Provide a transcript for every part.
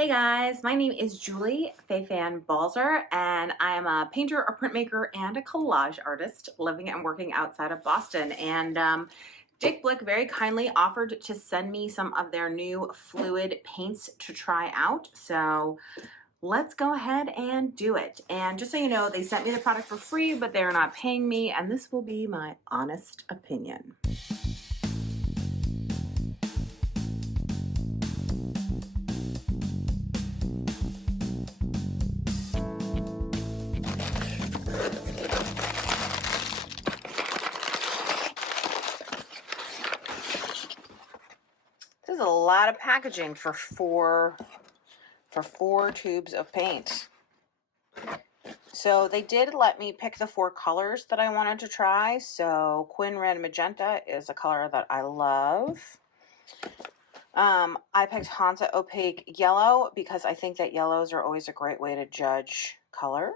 Hey guys, my name is Julie Fei-Fan Balzer, and I am a painter, a printmaker, and a collage artist living and working outside of Boston. And Blick very kindly offered to send me some of their new fluid paints to try out. So let's go ahead and do it. And just so you know, they sent me the product for free, but they're not paying me, and this will be my honest opinion. This is a lot of packaging for four tubes of paint. So they did let me pick the four colors that I wanted to try. So Quin Red Magenta is a color that I love. I picked Hansa Opaque Yellow because I think that yellows are always a great way to judge color.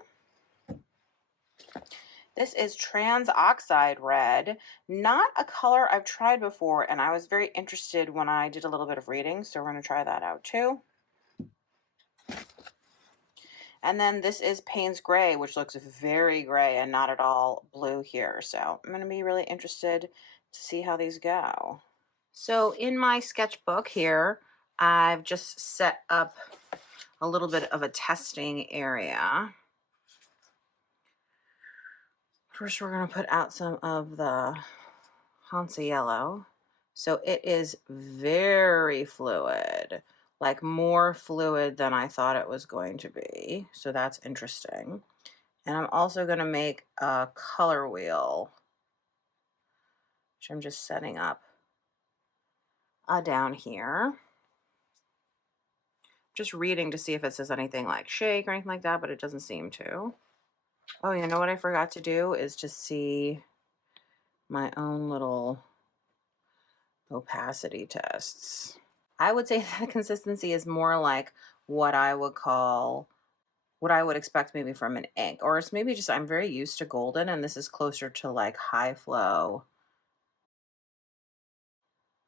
This is Trans Oxide Red, not a color I've tried before, and I was very interested when I did a little bit of reading, so we're going to try that out too. And then this is Payne's Gray, which looks very gray and not at all blue here. So I'm going to be really interested to see how these go. So in my sketchbook here, I've just set up a little bit of a testing area. First, we're going to put out some of the Hansa Yellow. So it is very fluid, like more fluid than I thought it was going to be. So that's interesting. And I'm also going to make a color wheel, which I'm just setting up down here. Just reading to see if it says anything like shake or anything like that, but it doesn't seem to. Oh, you know what I forgot to do is to see my own little opacity tests. I would say that consistency is more like what I would call, what I would expect maybe from an ink, or it's maybe just I'm very used to golden and this is closer to like high flow.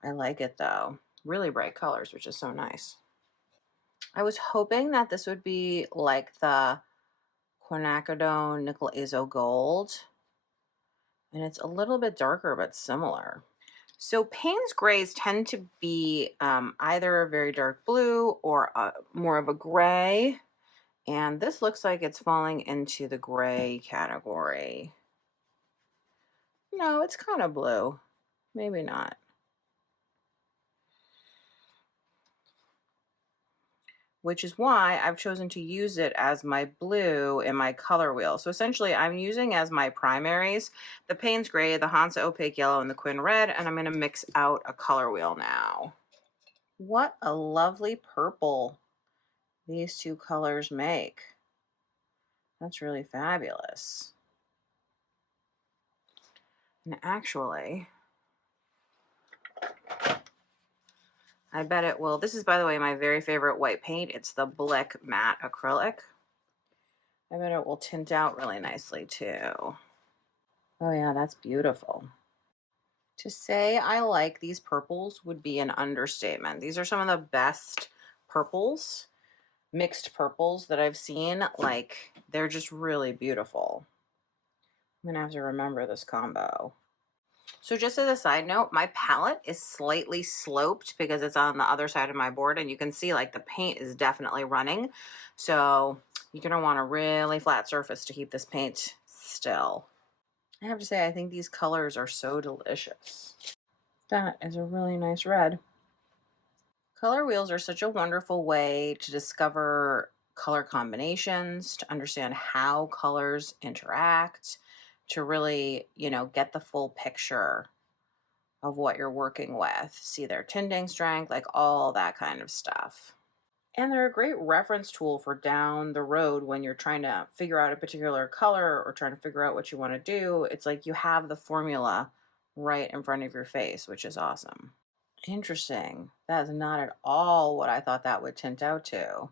I like it though. Really bright colors, which is so nice. I was hoping that this would be like the quinacridone nickel azo gold, and it's a little bit darker but similar. So Payne's grays tend to be either a very dark blue or more of a gray, and this looks like it's falling into the gray category. No, it's kind of blue. Maybe not. Which is why I've chosen to use it as my blue in my color wheel. So essentially I'm using as my primaries the Payne's Gray, the Hansa Opaque Yellow, and the Quin Red, and I'm going to mix out a color wheel now. What a lovely purple these two colors make. That's really fabulous. And actually, I bet it will. This is, by the way, my very favorite white paint. It's the Blick Matte Acrylic. I bet it will tint out really nicely too. Oh yeah, that's beautiful. To say I like these purples would be an understatement. These are some of the best purples, mixed purples that I've seen. Like, they're just really beautiful. I'm gonna have to remember this combo. So just as a side note, my palette is slightly sloped because it's on the other side of my board, and you can see like the paint is definitely running. So you're gonna want a really flat surface to keep this paint still. I have to say, I think these colors are so delicious. That is a really nice red. Color wheels are such a wonderful way to discover color combinations, to understand how colors interact, to really, get the full picture of what you're working with, see their tinting strength, like all that kind of stuff. And they're a great reference tool for down the road when you're trying to figure out a particular color or trying to figure out what you want to do. It's like you have the formula right in front of your face, which is awesome. Interesting. That is not at all what I thought that would tint out to.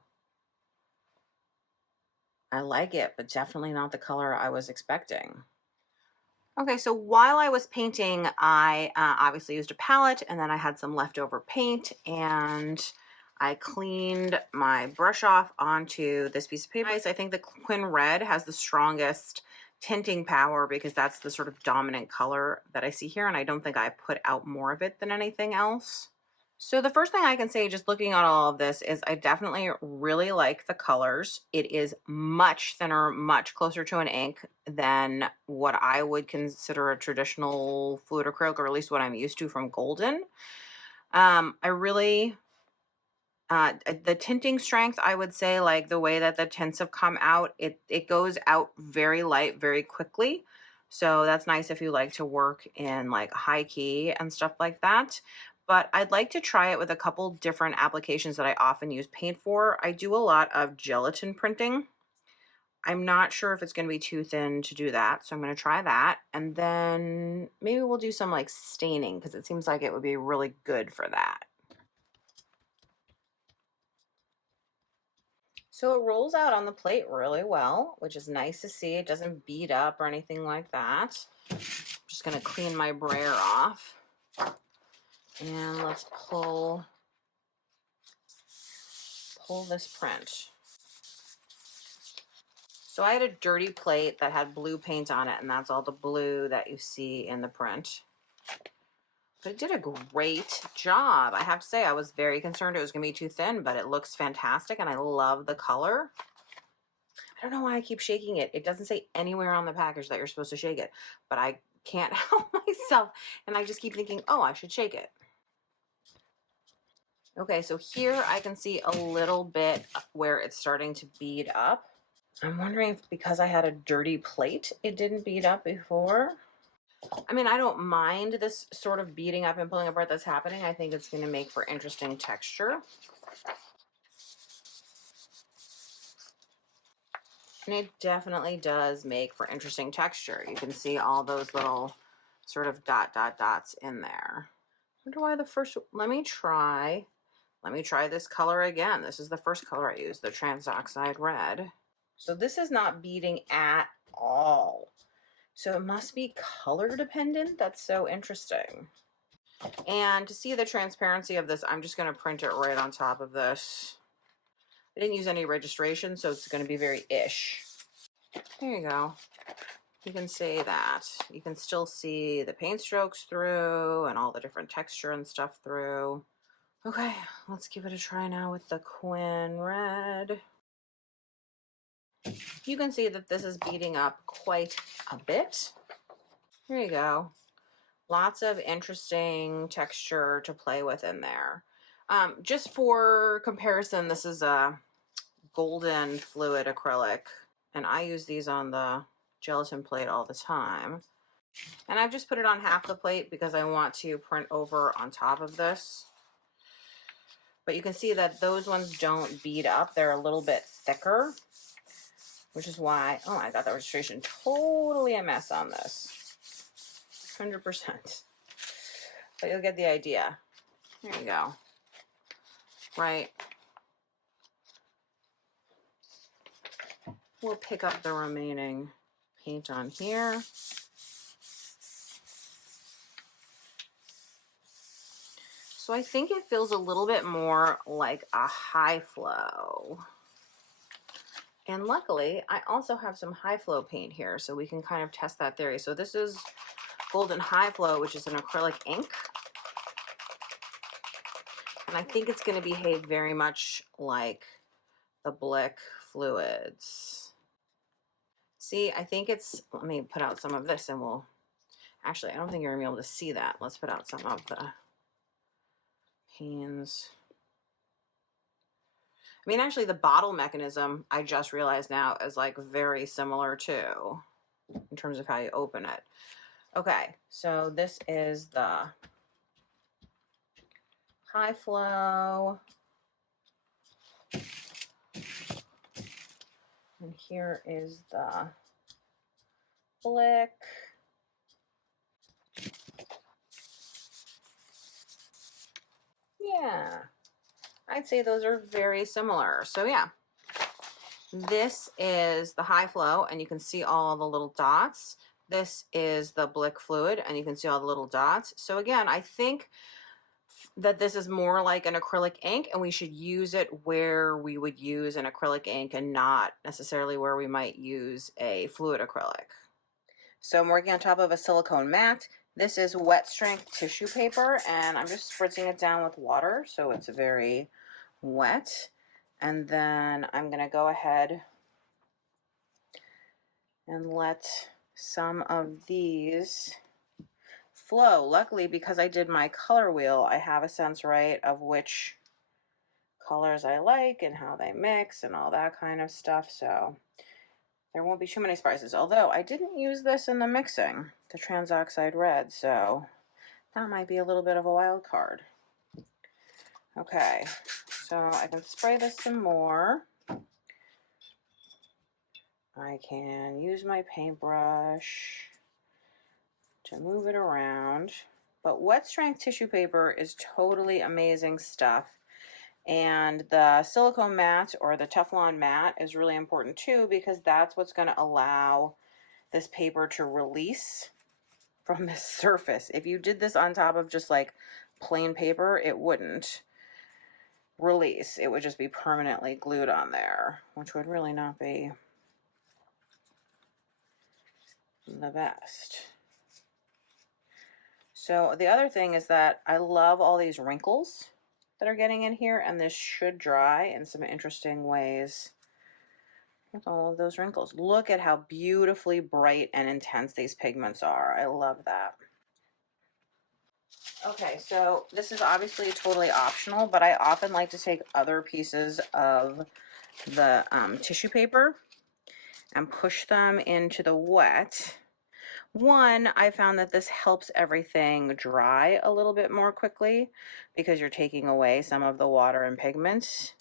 I like it, but definitely not the color I was expecting. Okay, so while I was painting, I obviously used a palette, and then I had some leftover paint, and I cleaned my brush off onto this piece of paper. I think the Quin Red has the strongest tinting power because that's the sort of dominant color that I see here, and I don't think I put out more of it than anything else. So the first thing I can say, just looking at all of this, is I definitely really like the colors. It is much thinner, much closer to an ink than what I would consider a traditional fluid acrylic, or at least what I'm used to from Golden. I really, the tinting strength, I would say, like the way that the tints have come out, it goes out very light, very quickly. So that's nice if you like to work in like high key and stuff like that. But I'd like to try it with a couple different applications that I often use paint for. I do a lot of gelatin printing. I'm not sure if it's going to be too thin to do that, so I'm going to try that. And then maybe we'll do some like staining, because it seems like it would be really good for that. So it rolls out on the plate really well, which is nice to see. It doesn't bead up or anything like that. I'm just going to clean my brayer off. And let's pull this print. So I had a dirty plate that had blue paint on it, and that's all the blue that you see in the print. But it did a great job. I have to say, I was very concerned it was going to be too thin, but it looks fantastic, and I love the color. I don't know why I keep shaking it. It doesn't say anywhere on the package that you're supposed to shake it, but I can't help myself, and I just keep thinking, oh, I should shake it. Okay, so here I can see a little bit where it's starting to bead up. I'm wondering if because I had a dirty plate, it didn't bead up before. I mean, I don't mind this sort of beading up and pulling apart that's happening. I think it's going to make for interesting texture. And it definitely does make for interesting texture. You can see all those little sort of dots in there. I wonder why the first, let me try this color again. This is the first color I used, the Transoxide Red. So this is not beading at all. So it must be color dependent. That's so interesting. And to see the transparency of this, I'm just going to print it right on top of this. I didn't use any registration, so it's going to be very ish. There you go. You can see that. You can still see the paint strokes through and all the different texture and stuff through. Okay, let's give it a try now with the Quin Red. You can see that this is beading up quite a bit. There you go. Lots of interesting texture to play with in there. Just for comparison, this is a Golden fluid acrylic, and I use these on the gelatin plate all the time. And I've just put it on half the plate because I want to print over on top of this. But you can see that those ones don't bead up. They're a little bit thicker, which is why, oh, I got the registration totally a mess on this. 100%. But you'll get the idea. There you go. Right. We'll pick up the remaining paint on here. So I think it feels a little bit more like a high flow. And luckily, I also have some high flow paint here, so we can kind of test that theory. So this is Golden High Flow, which is an acrylic ink. And I think it's going to behave very much like the Blick fluids. See, I think it's, let me put out some of this and we'll, actually, I don't think you're going to be able to see that. Let's put out some of the panes. I mean, actually, the bottle mechanism, I just realized now, is like very similar too, in terms of how you open it. Okay, so this is the high flow. And here is the Blick. Yeah, I'd say those are very similar. So yeah, this is the high flow, and you can see all the little dots. This is the Blick fluid, and you can see all the little dots. So again, I think that this is more like an acrylic ink and we should use it where we would use an acrylic ink and not necessarily where we might use a fluid acrylic. So I'm working on top of a silicone mat. This is wet strength tissue paper and I'm just spritzing it down with water so it's very wet. And then I'm gonna go ahead and let some of these flow. Luckily, because I did my color wheel, I have a sense, right, of which colors I like and how they mix and all that kind of stuff. So there won't be too many surprises. Although I didn't use this in the mixing, the transoxide red, so that might be a little bit of a wild card. Okay, so I can spray this some more. I can use my paintbrush to move it around. But wet strength tissue paper is totally amazing stuff. And the silicone mat or the Teflon mat is really important too, because that's what's going to allow this paper to release from the surface. If you did this on top of just like plain paper, it wouldn't release. It would just be permanently glued on there, which would really not be the best. So the other thing is that I love all these wrinkles that are getting in here, and this should dry in some interesting ways with all of those wrinkles. Look at how beautifully bright and intense these pigments are. I love that. Okay, so this is obviously totally optional, but I often like to take other pieces of the tissue paper and push them into the wet. One, I found that this helps everything dry a little bit more quickly because you're taking away some of the water and pigments.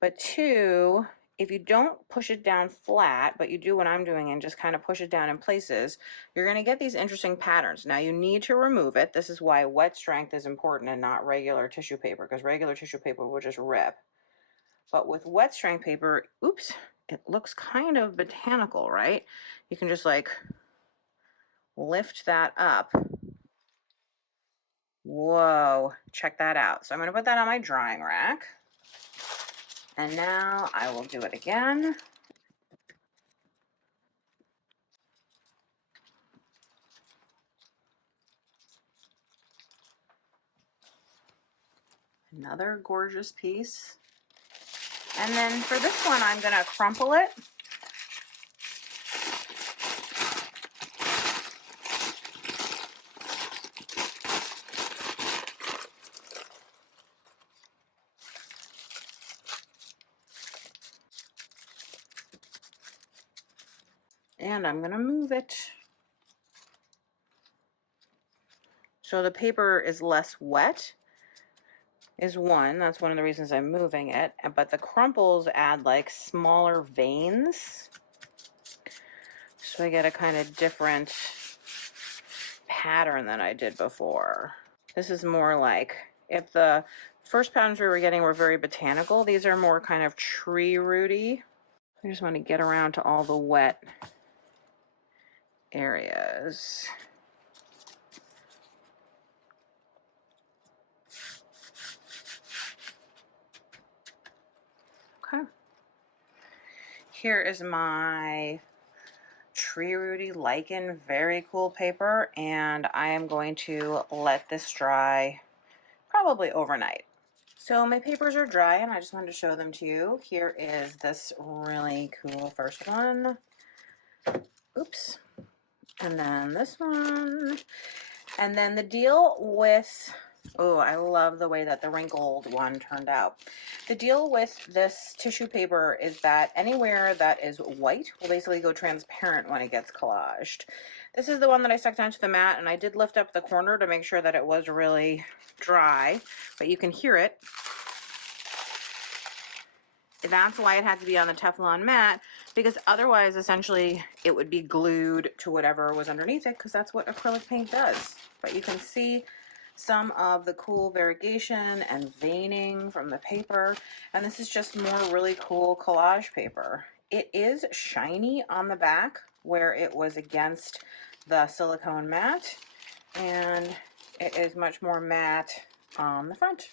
But two, if you don't push it down flat, but you do what I'm doing and just kind of push it down in places, you're going to get these interesting patterns. Now you need to remove it. This is why wet strength is important and not regular tissue paper, because regular tissue paper will just rip. But with wet strength paper, oops, it looks kind of botanical, right? You can just like lift that up. Whoa, check that out. So I'm going to put that on my drying rack. And now I will do it again. Another gorgeous piece. And then for this one, I'm going to crumple it. And I'm going to move it. So the paper is less wet, is one. That's one of the reasons I'm moving it. But the crumples add like smaller veins. So I get a kind of different pattern than I did before. This is more like, if the first patterns we were getting were very botanical, these are more kind of tree rooty. I just want to get around to all the wet areas. Okay. Here is my tree rooty lichen, very cool paper, and I am going to let this dry probably overnight. So my papers are dry and I just wanted to show them to you. Here is this really cool first one. Oops. And then this one. And then the deal with, oh, I love the way that the wrinkled one turned out. The deal with this tissue paper is that anywhere that is white will basically go transparent when it gets collaged. This is the one that I stuck down to the mat, and I did lift up the corner to make sure that it was really dry, but you can hear it. That's why it had to be on the Teflon mat, because otherwise essentially it would be glued to whatever was underneath it, because that's what acrylic paint does. But you can see some of the cool variegation and veining from the paper, and this is just more really cool collage paper. It is shiny on the back where it was against the silicone mat, and it is much more matte on the front.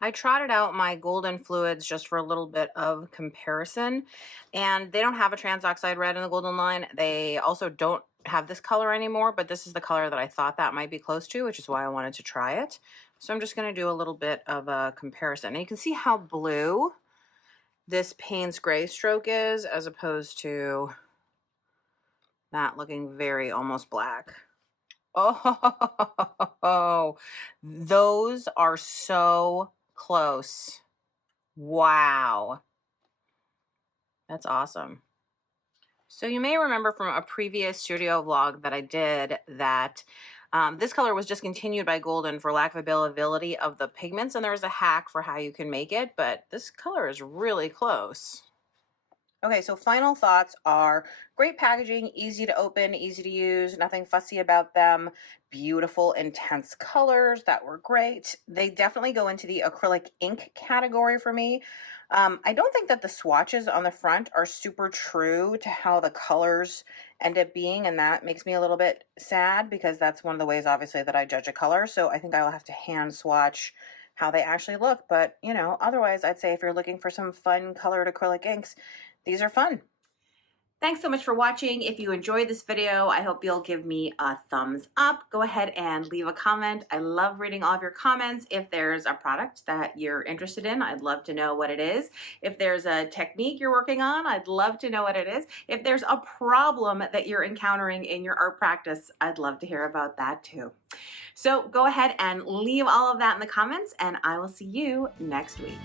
I trotted out my golden fluids just for a little bit of comparison, and they don't have a trans oxide red in the golden line. They also don't have this color anymore, but this is the color that I thought that might be close to, which is why I wanted to try it. So I'm just going to do a little bit of a comparison. And you can see how blue this Payne's gray stroke is as opposed to that looking very almost black. Oh, those are so close. Wow. That's awesome. So you may remember from a previous studio vlog that I did that this color was discontinued by Golden for lack of availability of the pigments, and there's a hack for how you can make it, but this color is really close. Okay, so final thoughts are great packaging, easy to open, easy to use, nothing fussy about them, beautiful, intense colors that were great. They definitely go into the acrylic ink category for me. I don't think that the swatches on the front are super true to how the colors end up being, and that makes me a little bit sad because that's one of the ways, obviously, that I judge a color. So I think I will have to hand swatch how they actually look. But, you know, otherwise, I'd say if you're looking for some fun colored acrylic inks, these are fun. Thanks so much for watching. If you enjoyed this video, I hope you'll give me a thumbs up. Go ahead and leave a comment. I love reading all of your comments. If there's a product that you're interested in, I'd love to know what it is. If there's a technique you're working on, I'd love to know what it is. If there's a problem that you're encountering in your art practice, I'd love to hear about that too. So go ahead and leave all of that in the comments, and I will see you next week.